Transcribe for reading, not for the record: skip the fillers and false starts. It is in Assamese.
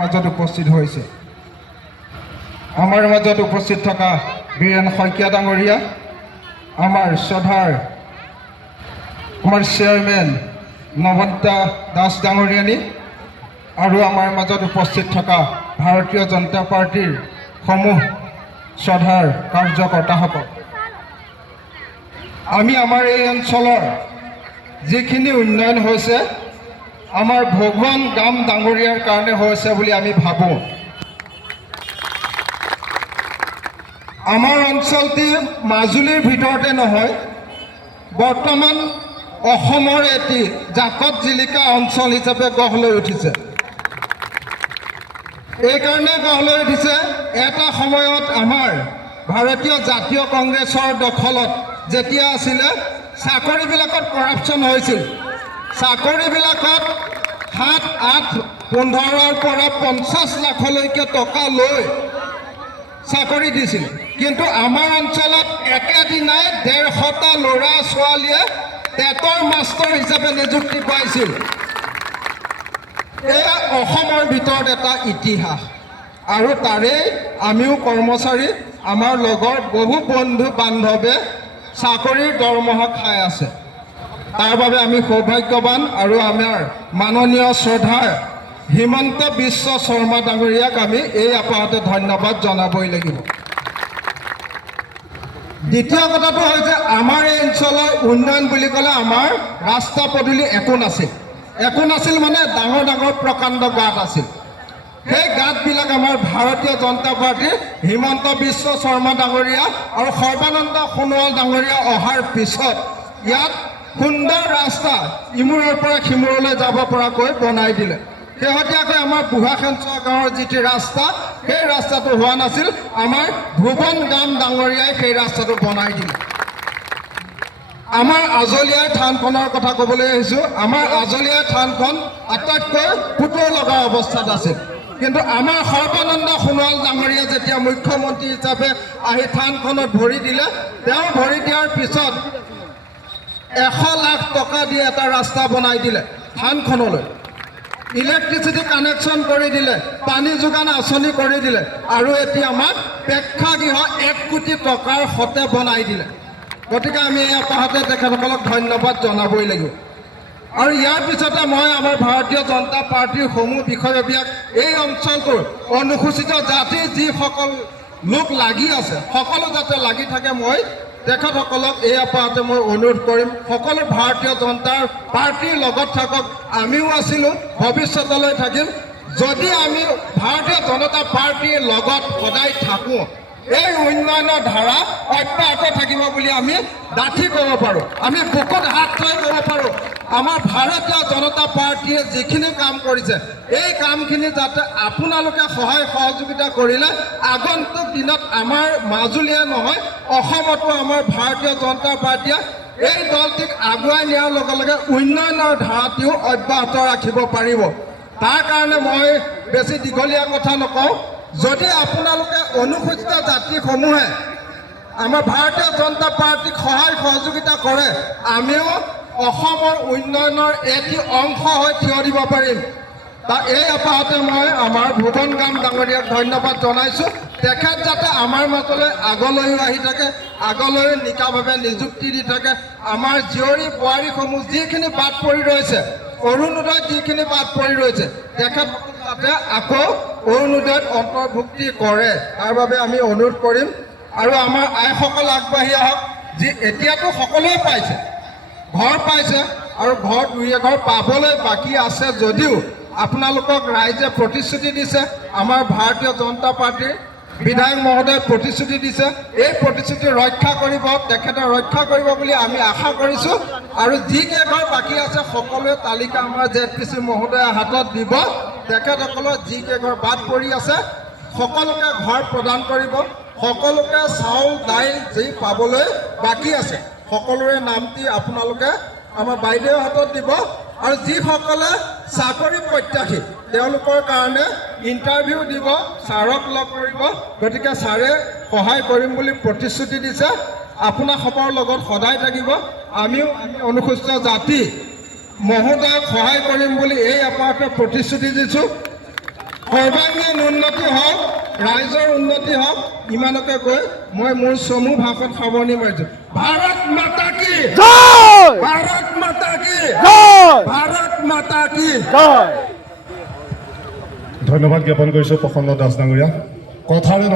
মাজত উপস্থিত হৈছে। আমাৰ মাজত উপস্থিত থকা বীৰেন শইকীয়া ডাঙৰীয়া, আমাৰ শ্ৰদ্ধাৰ আমাৰ চেয়াৰমেন নৱনীতা দাস ডাঙৰীয়ানী, আৰু আমাৰ মাজত উপস্থিত থকা ভাৰতীয় জনতা পাৰ্টিৰ সমূহ শ্ৰদ্ধাৰ কাৰ্যকৰ্তাসকল, আমি আমাৰ এই অঞ্চলৰ যিখিনি উন্নয়ন হৈছে আমাৰ ভগৱান গাম ডাঙৰীয়াৰ কাৰণে হৈছে বুলি আমি ভাবোঁ। আমাৰ অঞ্চলটি মাজুলীৰ ভিতৰতে নহয়, বৰ্তমান অসমৰ এটি জাকত জিলিকা অঞ্চল হিচাপে গঢ় লৈ উঠিছে। এইকাৰণে গঢ় লৈ উঠিছে, এটা সময়ত আমাৰ ভাৰতীয় জাতীয় কংগ্ৰেছৰ দখলত যেতিয়া আছিলে, চাকৰিবিলাকত কৰাপশ্যন হৈছিল। চাকৰিবিলাকত 7, 8, 15ৰ পৰা 50 লাখলৈকে টকা লৈ চাকৰি দিছিল। কিন্তু আমাৰ অঞ্চলত একেদিনাই 150টা ল'ৰা ছোৱালীয়ে টেটৰ মাষ্টৰ হিচাপে নিযুক্তি পাইছিল। এয়া অসমৰ ভিতৰত এটা ইতিহাস, আৰু তাৰেই আমিও কৰ্মচাৰী, আমাৰ লগৰ বহু বন্ধু বান্ধৱে চাকৰিৰ দৰমহা খাই আছে। তাৰ বাবে আমি সৌভাগ্যৱান, আৰু আমাৰ মাননীয় শ্ৰদ্ধাৰ হিমন্ত বিশ্ব শৰ্মা ডাঙৰীয়াক আমি এই আপাহতে ধন্যবাদ জনাবই লাগিব। দ্বিতীয় কথাটো হৈছে, আমাৰ এই অঞ্চলৰ উন্নয়ন বুলি ক'লে আমাৰ ৰাস্তা পদূলি একো নাছিল মানে ডাঙৰ ডাঙৰ প্ৰকাণ্ড গাঁত আছিল। সেই গাঁতবিলাক আমাৰ ভাৰতীয় জনতা পাৰ্টীৰ হিমন্ত বিশ্ব শৰ্মা ডাঙৰীয়া আৰু সৰ্বানন্দ সোণোৱাল ডাঙৰীয়া অহাৰ পিছত ইয়াত সুন্দৰ ৰাস্তা ইমূৰৰ পৰা সিমূৰলৈ যাব পৰাকৈ বনাই দিলে। শেহতীয়াকৈ আমাৰ বুঢ়াখেঞ্চুৱা গাঁৱৰ যিটো ৰাস্তা, সেই ৰাস্তাটো হোৱা নাছিল, আমাৰ ভুৱন গাম ডাঙৰীয়াই সেই ৰাস্তাটো বনাই দিলে। আমাৰ আজলীয়াৰ থানখনৰ কথা ক'বলৈ আহিছোঁ। আমাৰ আজলীয়াৰ থানখন আটাইতকৈ পুতৌ লগা অৱস্থাত আছিল, কিন্তু আমাৰ সৰ্বানন্দ সোণোৱাল ডাঙৰীয়া যেতিয়া মুখ্যমন্ত্ৰী হিচাপে আহি থানখনত ভৰি দিলে, তেওঁ ভৰি দিয়াৰ পিছত 100 লাখ টকা দি এটা ৰাস্তা বনাই দিলে থানখনলৈ, ইলেক্ট্ৰিচিটি কানেকশ্যন কৰি দিলে, পানী যোগান আঁচনি কৰি দিলে, আৰু এতিয়া আমাক প্ৰেক্ষাগৃহ 1 কোটি টকাৰ সতে বনাই দিলে। গতিকে আমি এই আপাহতে তেখেতসকলক ধন্যবাদ জনাবই লাগিব। আৰু ইয়াৰ পিছতে মই আমাৰ ভাৰতীয় জনতা পাৰ্টীৰ সমূহ বিষয়ববীয়াক এই অঞ্চলটোৰ অনুসূচিত জাতিৰ যিসকল লোক লাগি আছে, সকলো যাতে লাগি থাকে, মই তেখেতসকলক এই আপাহতে মই অনুৰোধ কৰিম, সকলো ভাৰতীয় জনতা পাৰ্টীৰ লগত থাকক। আমিও আছিলোঁ, ভৱিষ্যতলৈ থাকিম। যদি আমি ভাৰতীয় জনতা পাৰ্টীৰ লগত সদায় থাকোঁ, এই উন্নয়নৰ ধাৰা অব্যাহত থাকিব বুলি আমি ডাঠি ক'ব পাৰোঁ, আমি বুকুত হাত থৈ ক'ব পাৰোঁ। আমাৰ ভাৰতীয় জনতা পাৰ্টীয়ে যিখিনি কাম কৰিছে, এই কামখিনি যাতে আপোনালোকে সহায় সহযোগিতা কৰিলে আগন্তুক দিনত আমাৰ মাজুলীয়ে নহয়, অসমতো আমাৰ ভাৰতীয় জনতা পাৰ্টীয়ে এই দলটিক আগুৱাই নিয়াৰ লগে লগে উন্নয়নৰ ধাৰাটিও অব্যাহত ৰাখিব পাৰিব। তাৰ কাৰণে মই বেছি দীঘলীয়া কথা নকওঁ। যদি আপোনালোকে অনুসূচিত জাতিসমূহে আমাৰ ভাৰতীয় জনতা পাৰ্টীক সহায় সহযোগিতা কৰে, আমিও অসমৰ উন্নয়নৰ এটি অংশ হৈ থিয় দিব পাৰিম। এই আপাহতে মই আমাৰ ভুৱন গাম ডাঙৰীয়াক ধন্যবাদ জনাইছোঁ। তেখেত যাতে আমাৰ মাজলৈ আগলৈও আহি থাকে, আগলৈ নিকাভাৱে নিযুক্তি দি থাকে। আমাৰ জীয়ৰী বোৱাৰীসমূহ যিখিনি বাদ পৰি ৰৈছে, অৰুণোদয়ত যিখিনি বাদ পৰি ৰৈছে, তেখেতসকল যাতে আকৌ অৰুণোদয়ত অন্তৰ্ভুক্তি কৰে, তাৰ বাবে আমি অনুৰোধ কৰিম। আৰু আমাৰ আইসকল আগবাঢ়ি আহক। যি এতিয়াতো সকলোৱে পাইছে, ঘৰ পাইছে, আৰু ঘৰ 2-1 পাবলৈ বাকী আছে যদিও আপোনালোকক ৰাইজে প্ৰতিশ্ৰুতি দিছে, আমাৰ ভাৰতীয় জনতা পাৰ্টীৰ বিধায়ক মহোদয়ে প্ৰতিশ্ৰুতি দিছে, এই প্ৰতিশ্ৰুতি ৰক্ষা কৰিব, তেখেতে ৰক্ষা কৰিব বুলি আমি আশা কৰিছোঁ। আৰু যিকেইঘৰ বাকী আছে সকলোৱে তালিকা আমাৰ ZPC মহোদয়ে হাতত দিব। তেখেতসকলৰ যিকেইঘৰ বাদ পৰি আছে সকলোকে ঘৰ প্ৰদান কৰিব, সকলোকে চাউল দাইল যি পাবলৈ বাকী আছে সকলোৰে নামটি আপোনালোকে আমাৰ বাইদেউৰ হাতত দিব। আৰু যিসকলে চাকৰি প্ৰত্যাশী তেওঁলোকৰ কাৰণে ইণ্টাৰভিউ দিব, ছাৰক লগ কৰিব। গতিকে ছাৰে সহায় কৰিম বুলি প্ৰতিশ্ৰুতি দিছে। আপোনাসৱৰ লগত সদায় থাকিব। আমিও অনুসূচিত জাতি মহোদয়ক সহায় কৰিম বুলি এই আপাহতে প্ৰতিশ্ৰুতি দিছোঁ। সৰ্বাংগীন উন্নতি হওক, ৰাইজৰ উন্নতি হওক, ইমানকে কৈ মই মোৰ চমু ভাষণ সামৰণি মাৰিছোঁ। ভাৰত মাতা কি জয়, ভাৰত মাতা কি জয়, ভাৰত মাতা কি। জয়। ধন্যবাদ জ্ঞাপন কৰিছোঁ প্ৰসন্ন দাস ডাঙৰীয়া। কথাৰে